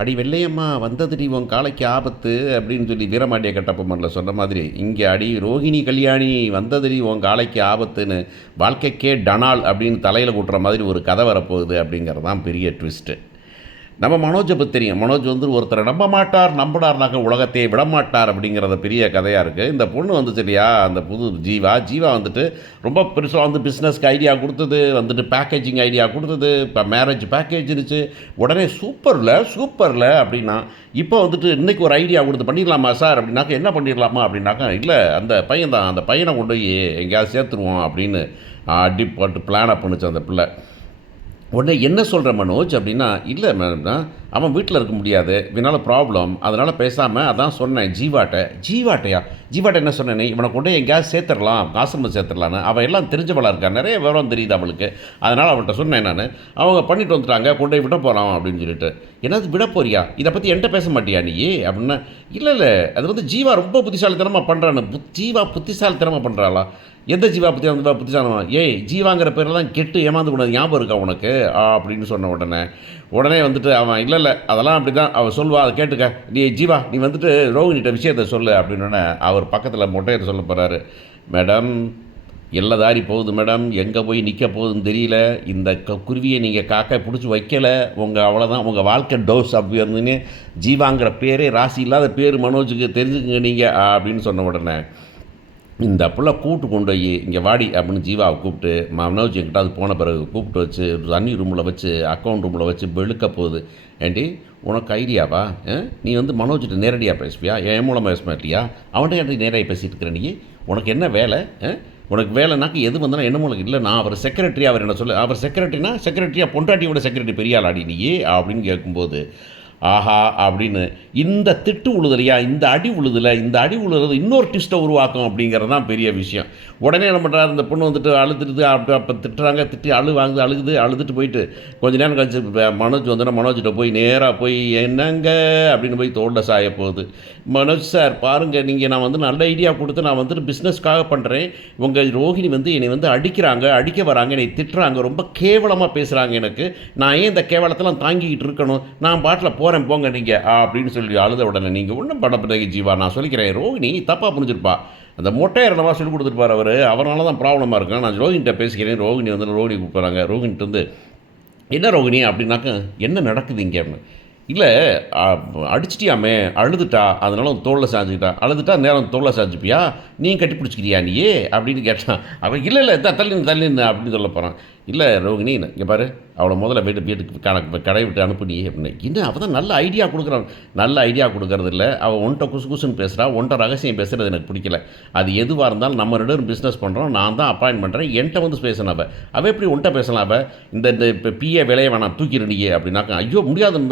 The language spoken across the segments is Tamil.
அடி வெள்ளையம்மா வந்ததுடி உன் காலைக்கு ஆபத்து அப்படின்னு சொல்லி வீரமாண்டிய கட்டப்பொம்மனில் சொன்ன மாதிரி இங்கே அடி ரோஹிணி கல்யாணி வந்ததுடி உன் காலைக்கு ஆபத்துன்னு வாழ்க்கைக்கே டனால் அப்படின்னு தலையில் கூட்டுற மாதிரி ஒரு கதை வரப்போகுது அப்படிங்கிறது தான் பெரிய ட்விஸ்ட்டு. நம்ம மனோஜை பற்றி தெரியும். மனோஜ் வந்து ஒருத்தரை நம்ப மாட்டார், நம்பினார்னாக்க உலகத்தையே விடமாட்டார் அப்படிங்கிறத பெரிய கதையாக இருக்குது. இந்த பொண்ணு வந்துச்சு இல்லையா, அந்த புது ஜீவா வந்துட்டு ரொம்ப பெருசாக வந்து பிஸ்னஸ்க்கு ஐடியா கொடுத்தது, வந்துட்டு பேக்கேஜிங் ஐடியா கொடுத்தது, இப்போ மேரேஜ் பேக்கேஜ் இருந்துச்சு. உடனே சூப்பரில் அப்படின்னா இப்போ வந்துட்டு இன்றைக்கி ஒரு ஐடியா கொடுத்து பண்ணிடலாமா சார் அப்படின்னாக்கா, என்ன பண்ணிடலாமா அப்படின்னாக்கா, இல்லை அந்த பையன் தான், அந்த பையனை கொண்டு போய் எங்கேயாவது சேர்த்துருவோம் அப்படின்னு அடி போட்டு பிளானை பண்ணுச்சு அந்த பிள்ளை. உடனே என்ன சொல்கிற மனோஜ் அப்படின்னா, இல்லை மேடம் அவன் வீட்டில் இருக்க முடியாது, இதனால் ப்ராப்ளம், அதனால் பேசாமல் அதான் சொன்னேன் ஜீவாட்ட என்ன சொன்னேன், இவனை கொண்டு எங்கேயாவது சேர்த்துடலாம், ஆசிரமம் சேர்த்துடலான்னு. அவள் எல்லாம் தெரிஞ்சவளாக இருக்கா, நிறைய விவரம் தெரியுது அவளுக்கு. அதனால் அவள்கிட்ட சொன்னேன் நான். அவங்க பண்ணிட்டு வந்துட்டாங்க, கொண்டு போய் விட போகிறான் அப்படின்னு சொல்லிட்டு. என்னது விட போறியா, இதை பற்றி என்கிட்ட பேச மாட்டியா நீ அப்படின்னா, இல்லை அது வந்து ஜீவா ரொம்ப புத்திசாலித்தனமாக பண்ணுறான்னு. ஜீவா புத்திசாலித்தனமாக பண்ணுறாளா, எந்த ஜீவா பற்றி வந்து புத்திசாலமா, ஜீவாங்கிற பேரெல்லாம் கெட்டு ஏமாந்து கொண்டது ஞாபகம் இருக்கா உனக்கு அப்படின்னு சொன்ன உடனே வந்துட்டு அவன் இல்லை அதெல்லாம் அப்படி தான் அவள் சொல்லுவா, அதை கேட்டுக்க நீ ஜீவா, நீ வந்துட்டு ரோஹினிட்ட விஷயத்தை சொல்லு அப்படின்னோடனே அவர் பக்கத்தில் மொட்டையர் சொல்ல போகிறாரு. மேடம் எல்லதாரி போகுது மேடம், எங்கே போய் நிற்க போகுதுன்னு தெரியல, இந்த குருவியை நீங்கள் காக்கா பிடிச்சி வைக்கலை, அவ்வளோதான் உங்கள் வாழ்க்கை டோஸ் அப்படி இருந்துன்னு. ஜீவாங்கிற பேரே ராசி இல்லாத பேர் மனோஜுக்கு தெரிஞ்சுக்குங்க நீங்கள் அப்படின்னு சொன்ன உடனே இந்த புள்ள கூப்பிட்டு கொண்டு போய் இங்கே வாடி அப்படின்னு ஜீவாவை கூப்பிட்டு மனோஜ் என்கிட்ட அது போன பிறகு கூப்பிட்டு வச்சு தண்ணி ரூமில் வச்சு அக்கௌண்ட் ரூமில் வச்சு வெளுக்க போகுது. ஏண்டி உனக்கு ஐடியாவா, நீ வந்து மனோஜ்கிட்ட நேரடியாக பேசுவியா, என் மூலமாக பேச மாட்டியா, அவன்கிட்ட ஏன்டி நேரடியாக பேசிகிட்டு இருக்கிற நீ, உனக்கு என்ன வேலை, உனக்கு வேலைனாக்கு எது வந்தாலும் என்ன மூலம் இல்லை, நான் அவர் செக்ரட்டரி, அவர் என்ன சொல்ல, அவர் செக்ரட்டரியாக பொண்டாட்டியோட செக்ரட்டரி பெரிய ஆளாடி நீ அப்படின்னு கேட்கும்போது, ஆஹா அப்படின்னு இந்த திட்டு உழுதலையா, இந்த அடி உழுதுறது இன்னொரு ட்விஸ்ட்டை உருவாக்கும் அப்படிங்கிறது தான் பெரிய விஷயம். உடனே என்ன பண்ணுறாரு, இந்த பொண்ணு வந்துட்டு அழுதுட்டு அப்போ திட்டுறாங்க, திட்டி அழுதுட்டு போயிட்டு கொஞ்ச நேரம் கழிச்சு மனோஜ் வந்தோன்னா மனோஜ்கிட்ட போய் நேராக போய் என்னங்க அப்படின்னு போய் தோளில் சாய போகுது. மனோஜ் சார் பாருங்கள், நீங்கள் நான் வந்து நல்ல ஐடியா கொடுத்து நான் வந்துட்டு பிஸ்னஸ்க்காக பண்ணுறேன், உங்கள் ரோஹிணி வந்து என்னை வந்து அடிக்க வராங்க, என்னை திட்டுறாங்க, ரொம்ப கேவலமாக பேசுகிறாங்க, எனக்கு நான் ஏன் இந்த கேவலத்தெல்லாம் தாங்கிக்கிட்டு இருக்கணும், நான் பாட்டில் போகிறேன் போங்க நீங்கள் அப்படின்னு சொல்லி அழுத உடனே, நீங்கள் ஒன்றும் படப்படாது ஜீவா, நான் சொல்லிக்கிறேன், ரோஹிணி தப்பாக புரிஞ்சிருப்பா, அந்த மொட்டையர் நம்ம சொல்லி கொடுத்துருப்பார் அவரால் தான் ப்ராப்ளமாக இருக்கும், நான் ரோஹினிட்ட பேசிக்கிறேன். ரோஹிணி வந்து ரோஹிணி கூப்பிட்றாங்க. ரோஹினிட்டு வந்து என்ன ரோஹிணி அப்படின்னாக்க என்ன நடக்குது இங்கே அப்படின்னு. இல்லை அடிச்சிட்டியாமே, அழுதுட்டா, அதனால தோளில் சாஞ்சுக்கிட்டா, அழுதுட்டா நேரம் தோளில் சாஞ்சுப்பியா, நீ கட்டி பிடிச்சிக்கிறியா நீயே அப்படின்னு கேட்டான். அவன் இல்லை தள்ளின்னு அப்படின்னு சொல்ல போகிறான். இல்லை ரோஹிணி இங்கே பாரு, அவளை முதல்ல வீட்டுக்கு கடை விட்டு அனுப்புனி அப்படின்னு. இன்னும் அவள் தான் நல்ல ஐடியா கொடுக்குறான். நல்ல ஐடியா கொடுக்கறது இல்லை, அவள் ஒன்றை குசுன்னு பேசுகிறா, ஒன்றை ரகசியம் பேசுகிறது எனக்கு பிடிக்கல. அது எதுவாக இருந்தாலும் நம்ம ரெண்டு பேரும் பிஸ்னஸ் பண்ணுறோம், நான் தான் அப்பாயின்ட் பண்ணுறேன், என்கிட்ட வந்து பேசின அவள் எப்படி ஒன்றை பேசலாம், அவள் இந்த இப்போ பிஏ விலையை வேணாம் தூக்கிடுனியே அப்படின்னாக்கா, ஐயோ முடியாது,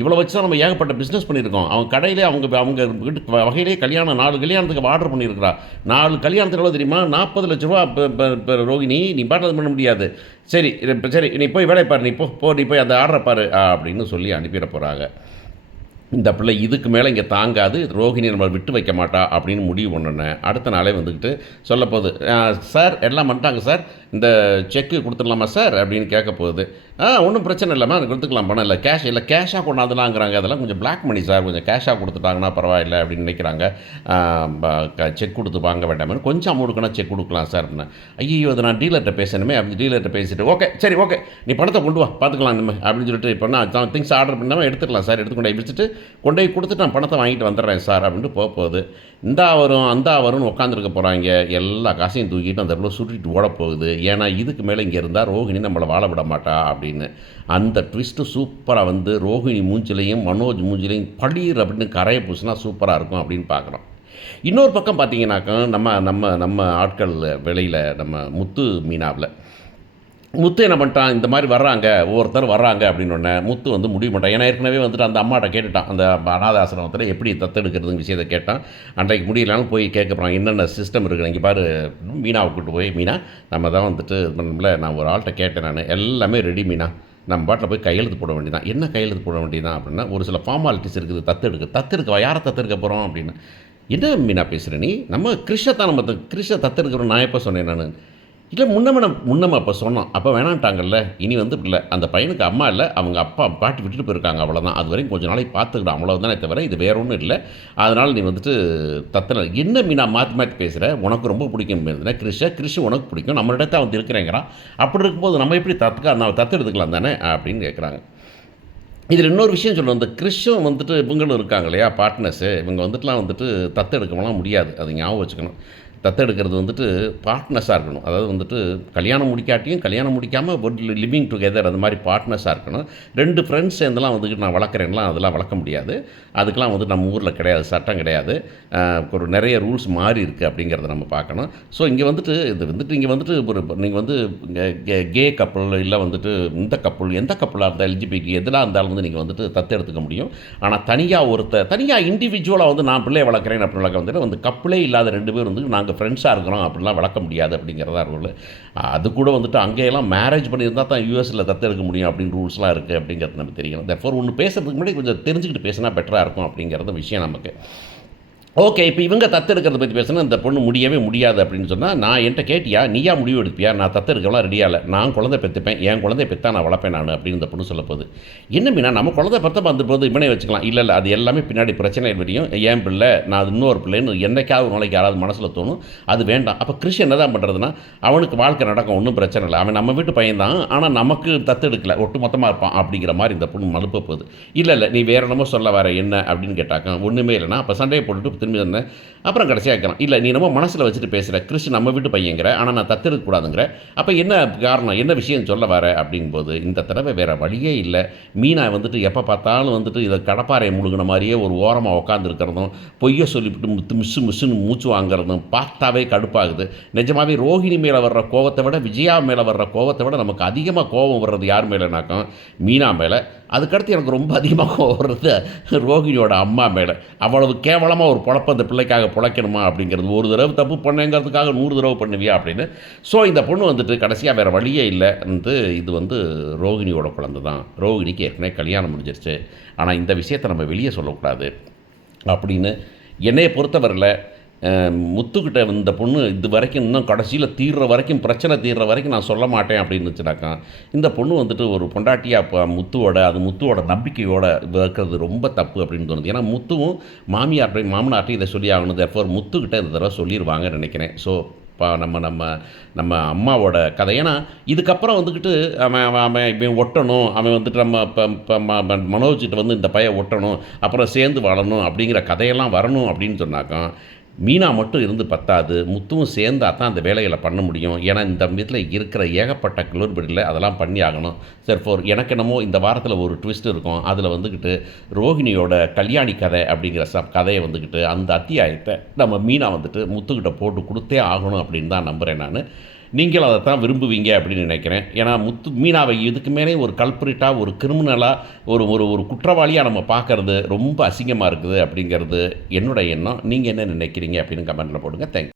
இவ்வளோ வச்சு தான் நம்ம ஏகப்பட்ட பிஸ்னஸ் பண்ணியிருக்கோம். அவங்க கடையிலே அவங்க வீட்டு வகையிலே கல்யாணம் 4 கல்யாணத்துக்கு ஆர்டர் பண்ணியிருக்கிறா. 4 கல்யாணத்துக்கு எவ்வளோ தெரியுமா, 40 லட்ச ரூபா. இப்போ ரோஹிணி நீ பாட்டு பண்ண முடியாது, சரி நீ போய் வேலை பாரு, நீ போய் அந்த ஆர்டரை பாரு அப்படின்னு சொல்லி அனுப்பிட போகிறாங்க. இந்த பிள்ளை இதுக்கு மேலே இங்கே தாங்காது, ரோஹிணி நம்ம விட்டு வைக்க மாட்டா அப்படின்னு முடிவு பண்ணேன். அடுத்த நாளே வந்துக்கிட்டு சொல்ல போகுது, சார் எல்லாம் பண்ணிட்டாங்க சார், இந்த செக்கு கொடுத்துடலாமா சார் அப்படின்னு கேட்க போகுது. ஒன்றும் பிரச்சனை இல்லைம்மா, கொடுத்துக்கலாம், பணம் இல்லை கேஷாக கொண்டாந்துலாங்கிறாங்க, அதெல்லாம் கொஞ்சம் பிளாக் மணி சார், கொஞ்சம் கேஷாக கொடுத்துட்டாங்கன்னா பரவாயில்லை அப்படின்னு நினைக்கிறாங்க. செக் கொடுத்து வாங்க வேண்டாமே, கொஞ்சம் அமௌண்ட்டுக்குனா செக் கொடுக்கலாம் சார். ஐயோ அதை நான் டீலர்கிட்ட பேசணுமே அப்படி டீலர்கிட்ட பேசிட்டு, ஓகே நீ பணத்தை கொண்டு வா பார்த்துக்கலாம் நம்ம அப்படின்னு சொல்லிட்டு, இப்போ நான் திங்ஸ் ஆர்டர் பண்ணாமல் எடுத்துக்கலாம் சார், எடுத்துக்கொண்டு வச்சுட்டு கொண்டு போய் கொடுத்துட்டு நான் பணத்தை வாங்கிட்டு வந்துடுறேன் சார் அப்படின்ட்டு போகுது. இந்தா வரும்னு உட்காந்துருக்க போகிறாங்க, எல்லா காசையும் தூக்கிட்டு அந்த இடத்துல சுட்டிட்டு ஓட போகுது. ஏன்னா இதுக்கு மேலே இங்கே இருந்தால் ரோஹிணி நம்மளை வாழ விட மாட்டா அப்படின்னு. அந்த ட்விஸ்ட்டு சூப்பராக வந்து ரோஹிணி மூஞ்சிலையும் மனோஜ் மூஞ்சிலையும் பளீர் அப்படின்னு கரையை பூசினா சூப்பராக இருக்கும் அப்படின்னு பார்க்குறோம். இன்னொரு பக்கம் பார்த்தீங்கன்னாக்கா நம்ம நம்ம நம்ம ஆட்கள் வெளியில் நம்ம முத்து மீனாவில் முத்து என்ன பண்ணிட்டான், இந்த மாதிரி வர்றாங்க ஒவ்வொருத்தர் வர்றாங்க அப்படின்னு முத்து வந்து முடிவு பண்ணிட்டான். ஏன்னா ஏற்கனவே வந்துட்டு அந்த அம்மாட்ட கேட்டுட்டான், அந்த அநாத ஆசிரமத்தில் எப்படி தத்தெடுக்கிறதுங்க விஷயத்தை கேட்டான். அன்றைக்கு முடியலான்னு போய் கேட்க போகிறான், என்னென்ன சிஸ்டம் இருக்குது, இங்கே பாரு மீனாவை கூப்பிட்டு போய், மீனா நம்ம தான் வந்துட்டு இது பண்ணல, நான் ஒரு ஆள்கிட்ட கேட்டேன், நான் எல்லாமே ரெடி மீனா, நம்ம பாட்டில் போய் கையெழுத்து போட வேண்டியதான். என்ன கையெழுத்து போட வேண்டியதான் அப்படின்னா, ஒரு சில ஃபார்மாலிட்டிஸ் இருக்குது, தத்தெடுக்க யாரை தத்தெடுக்க போகிறோம் அப்படின்னு. என்ன மீனா பேசுகிற நீ, நம்ம கிறிஷை தத்தெடுக்கிறோம், நான் எப்போ சொன்னேன் நான், இல்ல முன்னம அப்ப சொன்னோம். அப்ப வேணான்ட்டாங்கல்ல. இனி வந்து இல்ல. அந்த பையனுக்கு அம்மா இல்ல. அவங்க அப்பா, பாட்டி விட்டுட்டு போயிருக்காங்க அவ்வளோதான். அதுவரைக்கும் கொஞ்ச நாளைக்கு பார்த்துக்கிடும் அவ்வளவுதானே தவிர, இது வேற ஒண்ணும் இல்ல. அதனால நீ வந்துட்டு தத்துன என்ன மீனா மாத்தி மாத்தி பேசுற? உனக்கு ரொம்ப பிடிக்கும் இருந்ததுனா கிறிஷ் உனக்கு பிடிக்கும். நம்மள்ட்ட தான் வந்து இருக்கிறேங்கிறான். அப்படி இருக்கும்போது நம்ம எப்படி நான் தத்து எடுத்துக்கலாம் தானே? அப்படின்னு கேட்குறாங்க. இதில இன்னொரு விஷயம் சொல்லணும். இந்த கிறிஷும் வந்துட்டு இவங்களும் இருக்காங்க இல்லையா? பார்ட்னர்ஸு. இவங்க வந்துட்டுலாம் வந்துட்டு தத்தெடுக்கலாம் முடியாது. அது ஞாபகம் வச்சுக்கணும். தத்தெடுக்கிறது வந்துட்டு பார்ட்னர்ஸா இருக்கணும். அதாவது வந்துட்டு கல்யாணம் முடிக்காட்டியும், கல்யாணம் முடிக்காம லிவிங் டுகெதர் அது மாரி பார்ட்னர்ஸா இருக்கணும். 2 ஃப்ரெண்ட்ஸ் சேர்ந்துலாம் வந்துட்டு நான் வளர்க்குறேன்லாம் அதெல்லாம் வளர்க்க முடியாது. அதுக்கெல்லாம் வந்து நம்ம ஊர்ல கிடையாது. சட்டம் கிடையாது. ஒரு நெறைய ரூல்ஸ் மாறி இருக்கு அப்படிங்கிறத நம்ம பார்க்கணும். ஸோ இங்க வந்துட்டு இது வந்துட்டு இங்க வந்துட்டு நீங்க வந்து கே கப்புள் இல்ல வந்துட்டு இந்த கப்புள் எந்த கப்புளா இருந்தாலும் எல்ஜிபிடி எதுலா இருந்தாலும் வந்து நீங்க வந்துட்டு தத்தெடுத்துக்க முடியும். ஆனா தனியா இண்டிவிஜுவலா வந்து நான் பிள்ளைய வளர்க்குறேன் அப்படின்னு வளர்க்க வந்துட்டு வந்து கப்புளே இல்லாத 2 பேர் வந்து நாங்க ஃப்ரெண்ட்ஸாக இருக்கிறோம் அப்படிலாம் வளர்க்க முடியாது அப்படிங்கிறதா ரூல். அது கூட வந்துட்டு அங்கேயெல்லாம் மேரேஜ் பண்ணியிருந்தால் தான் யூஎஸில் தத்தெடுக்க முடியும் அப்படின்னு ரூல்ஸ்லாம் இருக்குது அப்படிங்கிறது நமக்கு தெரியணும். தர்ஃபோர் ஒன்று பேசுறதுக்கு முன்னாடி கொஞ்சம் தெரிஞ்சுக்கிட்டு பேசினா பெட்டராக இருக்கும் அப்படிங்கிறது விஷயம் நமக்கு. ஓகே. இப்போ இவங்க தத்தெடுக்கிறத பத்தி பேசுனா, இந்த பொண்ணு முடியவே முடியாது அப்படின்னு சொன்னா, நான் என்ட்ட கேட்டியா? நீயா முடிவு எடுப்பியா? நான் தத்தெடுக்கலாம் ரெடியா இல்ல. நான் குழந்தை பெத்துப்பேன். என் குழந்தைய பெத்தா நான் வளர்ப்பேன் நானு அப்படின்னு இந்த பொண்ணு சொல்லப்போகுது. என்ன மீனா நம்ம குழந்தை பெத்தப்ப அந்த போது இவனே வச்சுக்கலாம். இல்ல, இல்ல. அது எல்லாமே பின்னாடி பிரச்சனை வரையும். என் பிள்ளை, நான் அது இன்னொரு பிள்ளைன்னு என்னைக்காவது ஒரு நாளைக்கு யாராவது மனசுல தோணும். அது வேண்டாம். அப்ப கிறிஸ் என்னதான் பண்றதுன்னா, அவனுக்கு வாழ்க்கை நடக்கும். ஒண்ணும் பிரச்சனை இல்ல. அவன் நம்ம வீட்டு பையன் தான். ஆனா நமக்கு தத்தெடுக்கல. ஒட்டுமொத்தமா இருப்பான் அப்படிங்கிற மாரி இந்த பொண்ணு மழுப்ப போகுது. இல்ல, இல்ல. நீ வேற என்னமோ சொல்ல வர என்ன அப்படின்னு கேட்டாக்க, ஒண்ணுமே இல்லைன்னா, அப்ப சண்டைய போட்டுட்டு திரும்பி வந்தேன். அப்புறம் கடைசியாக கேட்குறான். இல்லை நீ நம்ம மனசில் வச்சுட்டு பேசுகிற கிறிஸ் நம்ம வீட்டு பையங்கிற, ஆனால் நான் தத்தெடுக்க கூடாதுங்கிற. அப்போ என்ன காரணம், என்ன விஷயம் சொல்ல வர அப்படிங்கும்போது, இந்த தடவை வேறு வழியே இல்லை. மீனா வந்துட்டு எப்போ பார்த்தாலும் வந்துட்டு இதை கடப்பாறையை முழுகின மாதிரியே ஒரு ஓரமாக உட்காந்துருக்கிறதும், பொய்யை சொல்லிவிட்டு மிஸ்ஸுன்னு மூச்சு வாங்குறதும் பார்த்தாவே கடுப்பாகுது. நிஜமாவே ரோஹிணி மேலே வர்ற கோவத்தை விட, விஜயா மேலே வர்ற கோவத்தை விட நமக்கு அதிகமாக கோபம் வர்றது யார் மேலேனாக்கும் மீனா மேலே. அதுக்கடுத்து எனக்கு ரொம்ப அதிகமாக கோவம் வர்றது ரோஹிணியோட அம்மா மேலே. அவ்வளவு கேவலமாக ஒரு பொழப்ப அந்த பிள்ளைக்காக பிழைக்கணுமா அப்படிங்கிறது. ஒரு தடவை தப்பு பண்ணேங்கிறதுக்காக 100 தடவை பண்ணுவியா அப்படின்னு. ஸோ இந்த பொண்ணு வந்துட்டு கடைசியாக வேறு வழியே இல்லை வந்து இது வந்து ரோஹிணியோட குழந்தை தான். ரோஹிணிக்கு ஏற்கனவே கல்யாணம் முடிஞ்சிருச்சு. ஆனால் இந்த விஷயத்தை நம்ம வெளியே சொல்லக்கூடாது அப்படின்னு என்னையை பொறுத்தவரையில் முத்துக்கிட்ட இந்த பொண்ணு இது வரைக்கும் இன்னும் கடைசியில் தீர்ற வரைக்கும் பிரச்சனை தீர்ற வரைக்கும் நான் சொல்ல மாட்டேன் அப்படின்னு வச்சுனாக்கா, இந்த பொண்ணு வந்துட்டு ஒரு பொண்டாட்டியாக இப்போ முத்துவோட நம்பிக்கையோட இருக்கிறது ரொம்ப தப்பு அப்படின்னு தோணுது. ஏன்னா முத்துவும் மாமனார்ட்டையும் இதை சொல்லி ஆகணும். தேர்ஃபோர் முத்துக்கிட்ட இந்த தடவை சொல்லிடுவாங்கன்னு நினைக்கிறேன். ஸோ நம்ம நம்ம நம்ம அம்மாவோட கதை. ஏன்னா இதுக்கப்புறம் வந்துக்கிட்டு அவன் இவன் ஒட்டணும், அவன் வந்துட்டு நம்ம இப்போ மனோஜ்கிட்ட வந்து இந்த பையன் ஒட்டணும், அப்புறம் சேர்ந்து வாழணும் அப்படிங்கிற கதையெல்லாம் வரணும் அப்படின்னு சொன்னாக்கா, மீனா மட்டும் இருந்து பத்தாது. முத்துவும் சேர்ந்தா தான் அந்த வேலைகளை பண்ண முடியும். ஏன்னா இந்த வீட்டில் இருக்கிற ஏகப்பட்ட குளறுபடியில் அதெல்லாம் பண்ணி ஆகணும். தேர்ஃபோர் எனக்கு என்னமோ இந்த வாரத்தில் ஒரு ட்விஸ்ட் இருக்கும். அதில் வந்துக்கிட்டு ரோஹிணியோட கல்யாணி கதை அப்படிங்கிற கதையை வந்துக்கிட்டு அந்த அத்தியாயத்தை நம்ம மீனா வந்துட்டு முத்துக்கிட்ட போட்டு கொடுத்தே ஆகணும் அப்படின்னு தான் நம்புகிறேன் நான். நீங்கள் அதை தான் விரும்புவீங்க அப்படின்னு நினைக்கிறேன். ஏன்னா மீனாவை இதுக்கு மேலே ஒரு கல்ப்ரிட்டாக, ஒரு கிரிமினலாக, ஒரு ஒரு ஒரு குற்றவாளியாக நம்ம பார்க்குறது ரொம்ப அசிங்கமாக இருக்குது அப்படிங்கிறது என்னோட எண்ணம். நீங்கள் என்ன நினைக்கிறீங்க அப்படின்னு கமெண்ட்டில் போடுங்க. தேங்க்யூ.